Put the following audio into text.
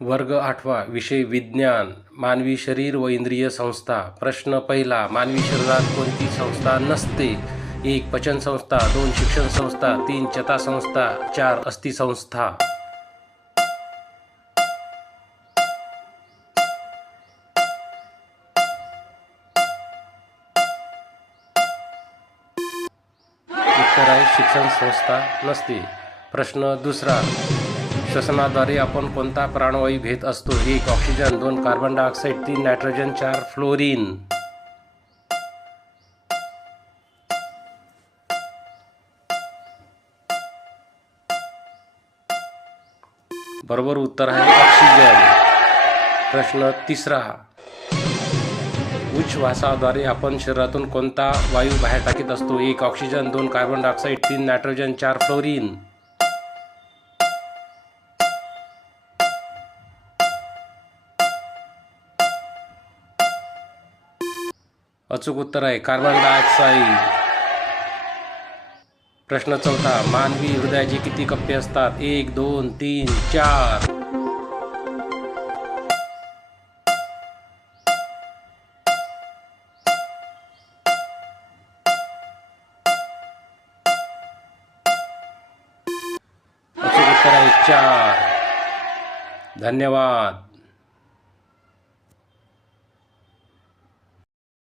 वर्ग 8वा विषय विज्ञान मानवी शरीर व इंद्रिय संस्था। प्रश्न पहिला, मानवी शरीरात कोणती संस्था नसते? 1. पचन संस्था, 2. शिक्षण संस्था, 3. चेता संस्था, 4. अस्थि संस्था। उत्तर आहे शिक्षण संस्था नसते। प्रश्न दुसरा, श्वसनाद्वारे आपण कोणता प्राणवायू घेत असतो? 1. Oxygen, 2. Carbon dioxide, 3. Nitrogen, 4. Fluorine. बरोबर उत्तर आहे ऑक्सिजन। प्रश्न तिसरा, उच्छ्वासाद्वारे आपण शरीरातून कोणता वायू बाहेर टाकीत असतो? 1. Oxygen, 2. Carbon dioxide, 3. Nitrogen, 4. Fluorine. अचूक उत्तर आहे कार्बन डायऑक्साईड। प्रश्न चौथा, मानवी हृदयाचे किती कप्पे असतात? 1, 2, 3, 4। अचूक उत्तर आहे 4। धन्यवाद।